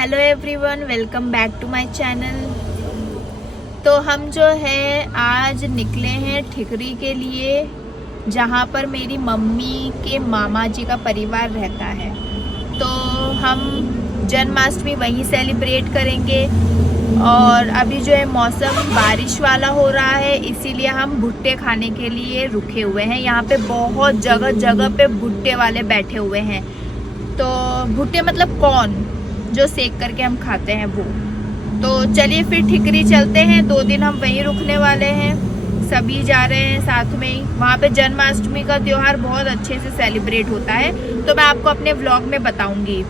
Hello everyone, welcome back to my channel. तो हम जो है आज निकले हैं ठिकरी के लिए, जहाँ पर मेरी मम्मी के मामा जी का परिवार रहता है। तो हम जन्माष्टमी वहीं सेलिब्रेट करेंगे। और अभी जो है मौसम बारिश वाला हो रहा है, इसीलिए हम भुट्टे खाने के लिए रुके हुए हैं। यहाँ पे बहुत जगह जगह पे भुट्टे वाले बैठे हुए हैं। तो भुट्टे मतलब कौन जो सेक करके हम खाते हैं वो। तो चलिए फिर ठिकरी चलते हैं। 2 दिन हम वहीं रुकने वाले हैं, सभी जा रहे हैं साथ में ही। वहाँ पे जन्माष्टमी का त्यौहार बहुत अच्छे से सेलिब्रेट होता है, तो मैं आपको अपने व्लॉग में बताऊंगी।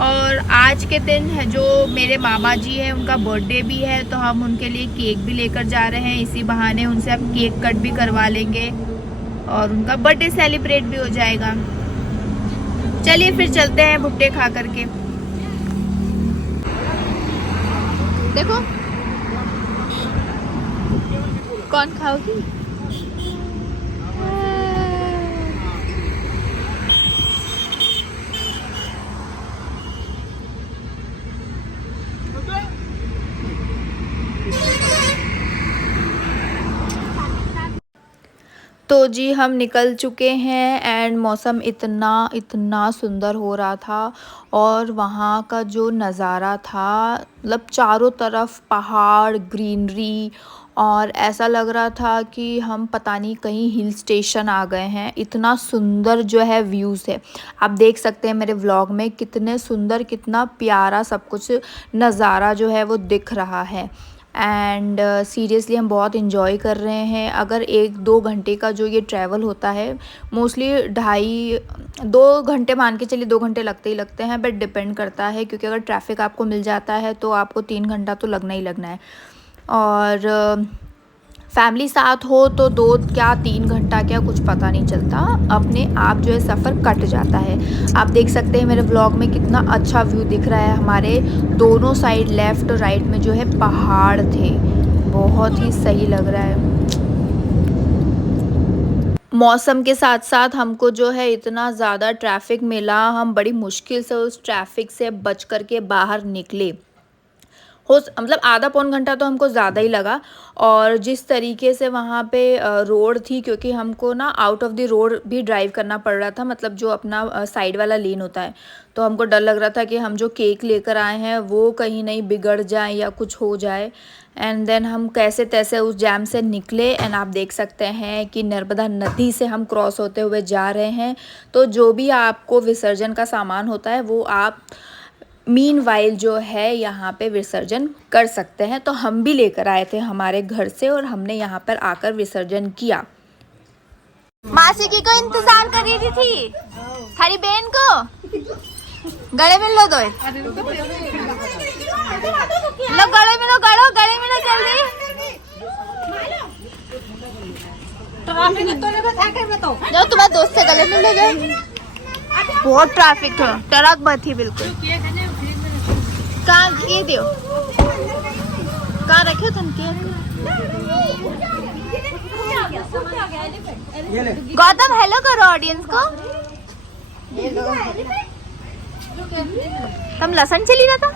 और आज के दिन है जो मेरे मामा जी हैं, उनका बर्थडे भी है, तो हम उनके लिए केक भी लेकर जा रहे हैं। इसी बहाने उनसे हम केक कट भी करवा लेंगे और उनका बर्थडे सेलिब्रेट भी हो जाएगा। चलिए फिर चलते हैं भुट्टे खा करके। देखो कौन खाओगी? तो जी हम निकल चुके हैं एंड मौसम इतना सुंदर हो रहा था। और वहाँ का जो नज़ारा था, मतलब चारों तरफ पहाड़, ग्रीनरी, और ऐसा लग रहा था कि हम पता नहीं कहीं हिल स्टेशन आ गए हैं। इतना सुंदर जो है व्यूज़ है, आप देख सकते हैं मेरे व्लॉग में कितने सुंदर, कितना प्यारा सब कुछ नज़ारा जो है वो दिख रहा है। एंड सीरियसली हम बहुत इन्जॉय कर रहे हैं। अगर 1-2 घंटे का जो ये ट्रैवल होता है, मोस्टली 2.5-2 घंटे मान के चलिए, 2 घंटे लगते ही लगते हैं, बट डिपेंड करता है, क्योंकि अगर ट्रैफिक आपको मिल जाता है तो आपको 3 घंटा तो लगना ही लगना है। और फैमिली साथ हो तो 2 क्या 3 घंटा क्या कुछ पता नहीं चलता, अपने आप जो है सफ़र कट जाता है। आप देख सकते हैं मेरे व्लॉग में कितना अच्छा व्यू दिख रहा है। हमारे दोनों साइड लेफ़्ट और राइट में जो है पहाड़ थे, बहुत ही सही लग रहा है। मौसम के साथ साथ हमको जो है इतना ज़्यादा ट्रैफिक मिला, हम बड़ी मुश्किल से उस ट्रैफिक से बच कर के बाहर निकले। मतलब आधा पौन घंटा तो हमको ज़्यादा ही लगा। और जिस तरीके से वहाँ पे रोड थी, क्योंकि हमको ना आउट ऑफ द रोड भी ड्राइव करना पड़ रहा था, मतलब जो अपना साइड वाला लेन होता है। तो हमको डर लग रहा था कि हम जो केक लेकर आए हैं वो कहीं नहीं बिगड़ जाए या कुछ हो जाए। एंड देन हम कैसे तैसे उस जैम से निकले। एंड आप देख सकते हैं कि नर्मदा नदी से हम क्रॉस होते हुए जा रहे हैं। तो जो भी आपको विसर्जन का सामान होता है वो आप मीनवाइल जो है यहाँ पे विसर्जन कर सकते हैं। तो हम भी लेकर आए थे हमारे घर से और हमने यहाँ पर आकर विसर्जन किया। मासी की को इंतजार कर रही थी हरी बहन को। गले मिल लो, दो लो, गले मिलो, गले मिलो जल्दी। जो तुम्हारे दोस्त से गले मिल लो जाए। बहुत ट्रैफिक था, ट्रक बंद थी बिल्कुल। कहाँ ये दियो, कहाँ रखे तुम के? गौतम हेलो करो ऑडियंस को। तुम लहसुन चली रहा था।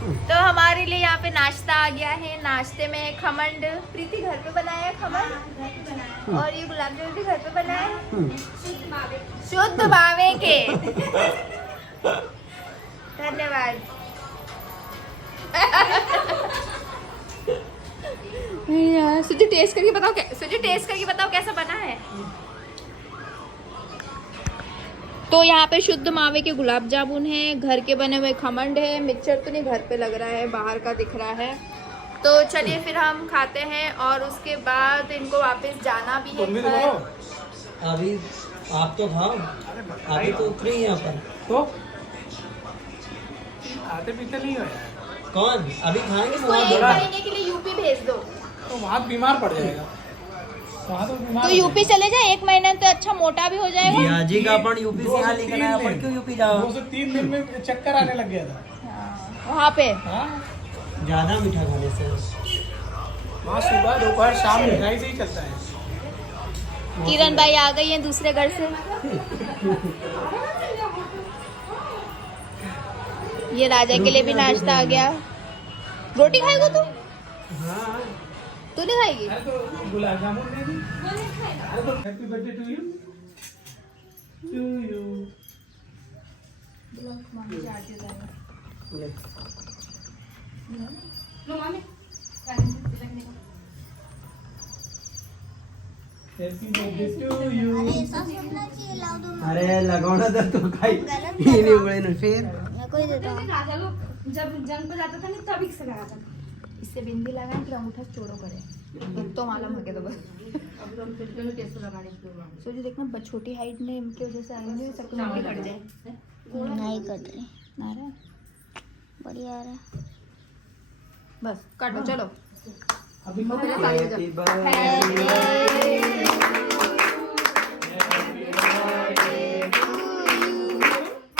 तो हमारे लिए यहाँ पे नाश्ता आ गया है। नाश्ते में है खमंड, प्रीति घर पे बनाया है खमंड, और ये गुलाब जामुन भी घर पे बनाया है, शुद्ध मावे के। धन्यवाद। सुजी टेस्ट करके बताओ, कैसा बना है। तो यहाँ पे शुद्ध मावे के गुलाब जामुन है, घर के बने हुए खमंड है। मिक्सचर तो नहीं घर पे लग रहा है, बाहर का दिख रहा है। तो चलिए फिर हम खाते हैं और उसके बाद इनको वापस जाना भी है घर। अभी आप तो खाओ, अभी तो उतरे ही यहाँ पर। तो आते पीते नहीं हो कौन अभी खाएंगे? इसको 1 महीने के लिए यूपी भेज दो, तो वहाँ बीमार पड़ जाएगा। तो यूपी चले जाए 1 महीने, तो अच्छा मोटा भी हो जाएगा। जिया जी का अपन यूपी से यहाँ लेकर आया, अपन क्यों यूपी जाओ? 2 से 3 दिन में चक्कर आने लग गया था वहाँ पे। ज्यादा मीठा खाने से। वहाँ सुबह दोपहर शाम मिठाई से ही चलता है। किरण भाई आ गई हैं दूसरे घर से। ये राजा के लिए भी नाश्ता आ गया। रोटी खाएगा तू? तू नहीं खाएगी? अरे तो गुलाब जामुन दे दी। अरे तो happy birthday to you. Happy birthday to you. अरे लगाना था तो खाई ये नहीं बोले ना फिर कोई देता हूँ। जब जंग पे जाता था ना तब इससे लगा था। इससे बिंदी लगाए फिर अंगूठा चोड़ो करे तो मालूम है तो बस। सोचो देखना छोटी हाइट में इनकी वजह से आगे सबको मुंडी कट जाए। नहीं कट रही, ना रहा बढ़िया आ रहा है। बस काटो चलो। अभी हैप्पी बर्थडे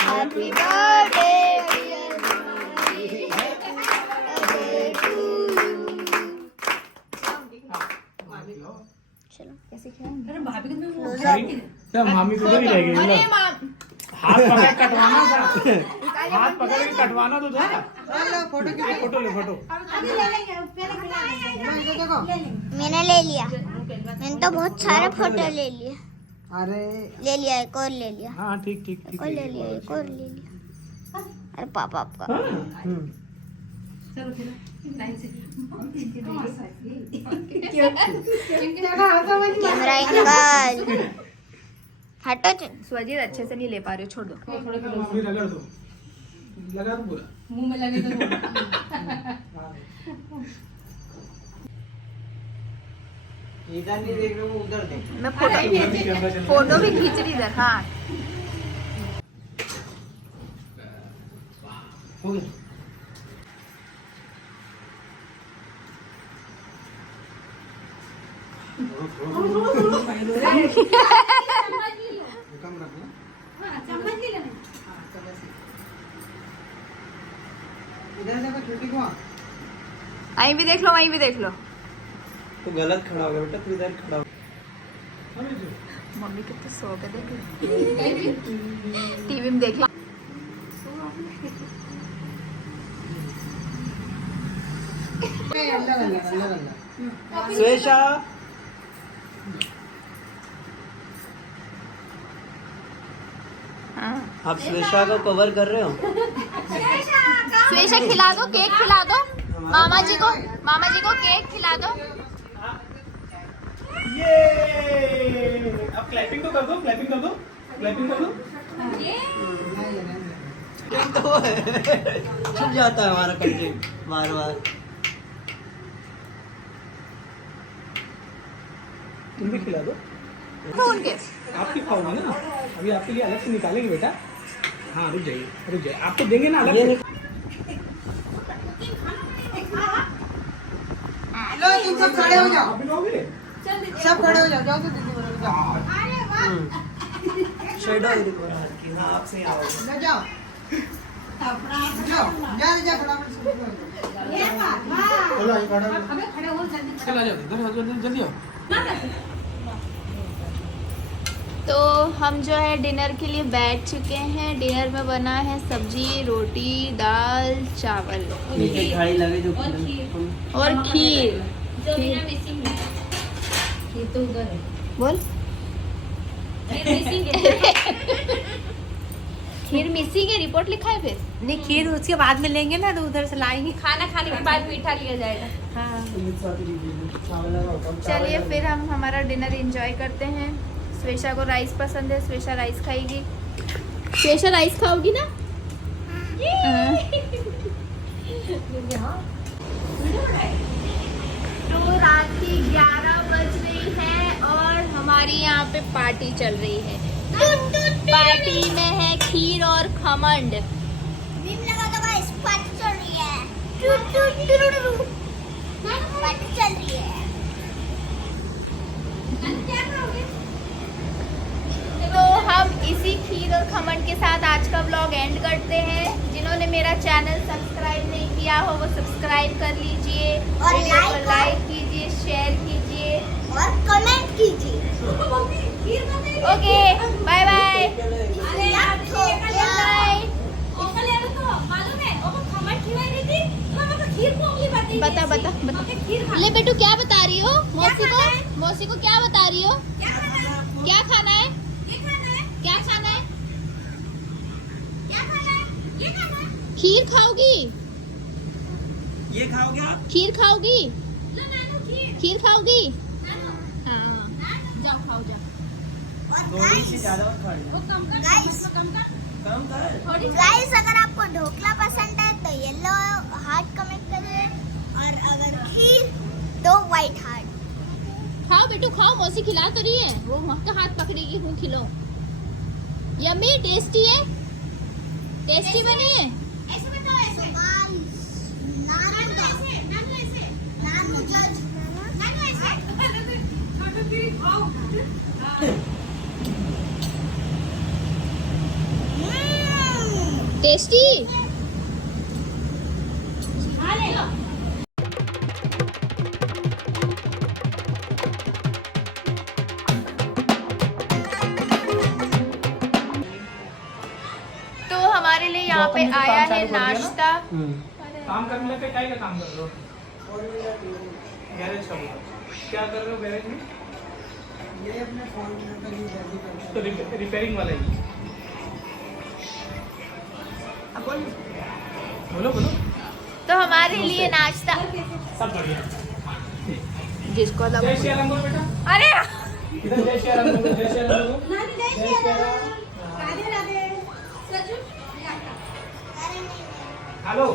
हैप्पी बर्थडे चलो कैसे खिलाएंगे? तो मामी को भी रहेगी अरे मतलब माँ हाथ पकड़ कटवाना था। हाथ पकड़ के कटवाना तो था। फोटो ले फोटो। मैंने ले लिया, मैंने तो बहुत सारे फोटो ले लिए। अरे ले लिया, एक और ले लिया, हाँ ठीक ठीक एक और ले लिया, एक और ले लिया। अरे पापा आपका कैमरा एंगल हटो। स्वजीत अच्छे से नहीं ले पा रहे हो, छोड़ दो। अभी रगड़ दो, लगा दो पूरा। मुंह में लगे तो इधर नहीं देख रहे हो उधर देख। मैं फोटो भी खींच रही इधर। हाँ हो गया। कम रखना। इधर देखो छोटी को। वहीं भी देख लो, वहीं भी देख लो। तो गलत खड़ा हो गया बेटा, तू इधर खड़ा हो। मम्मी कितने सो के देख टीवी में देख लो। स्वेशा हाँ। आप स्वेशा को कवर कर रहे हो। स्वेशा खिला दो, केक खिला दो मामा जी को केक खिला दो। ये अब क्लैपिंग तो कर दो, क्लैपिंग कर दो। तो छुप जाता है हमारा कंटेंट बार बार। तुम भी खिला दो। उनके आप भी खाओगे ना, अभी आपके लिए अलग से निकालेंगे बेटा। हाँ रुक जाइए, आपको देंगे ना अलग से। लो तुम सब खड़े हो जाओ, आप भी लोगे? सब खड़े हो जाओ। जाओ तो दीदी बोलो जाओ। शेडो आपसे आओ। जाओ जा फटाफट। चला जाओ, जल्दी आओ। तो हम जो है डिनर के लिए बैठ चुके हैं। डिनर में बना है सब्जी, रोटी, दाल, चावल नीचे गाड़ी लगे जो और खीर। ये तो उधर है। बोल मिसिंग है। खीर मिसिंग है, रिपोर्ट लिखा है फिर। नहीं खीर उसके बाद में लेंगे ना, तो उधर से लाएंगे। खाना खाने के बाद मीठा लिया जाएगा। हाँ चलिए फिर हम हमारा डिनर एंजॉय करते हैं। स्वेशा को राइस पसंद है, स्वेशा राइस खाएगी। स्वेशा राइस खाओगी ना? तो रात की 11 बज रही है और हमारी यहाँ पे पार्टी चल रही है। पार्टी में है खीर और खमंड। बीम लगा दो गाइस, पार्टी चल रही है। पार्टी चल रही है। तो हम इसी खीर और खमन के साथ आज का व्लॉग एंड करते हैं। जिन्होंने मेरा चैनल सब्सक्राइब नहीं किया हो वो सब्सक्राइब कर लीजिए और वीडियो को लाइक लाइक कीजिए, शेयर कीजिए और कमेंट कीजिए। ओके बाय बाय बता बता बता ले बेटू क्या बता रही हो मौसी को क्या बता रही हो क्या खाना है क्या खाना है खीर खाओगी ये खाओगे आप? खीर खाओगी खीर खाओगी हाँ जाओ खाओ जाओ थोड़ी सी ज्यादा मत खाइए। कम कर। गाइस अगर आपको ढोकला पसंद है तो येलो हार्ट कमेंट करिए और अगर खीर तो व्हाइट हार्ट। खाओ बेटू खाओ मौसी खिला तो रही है वो का हाथ पकड़ेगी हूँ खिलो यम्मी टेस्टी है टेस्टी बनी है ऐसे बताओ ऐसे नानू जज नानू ऐसे टेस्टी तो हमारे लिए यहाँ पे आया है नाश्ता काम करने लगे क्या काम कर रहे हो गैरेज का बोला क्या कर रहे हो गैरेज में ये अपने फोन में तो रिपेयरिंग वाला ही बोलो बोलो तो हमारे लिए नाश्ता सब बढ़िया जिसको जय श्री राम बोलो बेटा अरे इधर जय श्री राम बोलो जय श्री राम बोलो जय श्री राम हेलो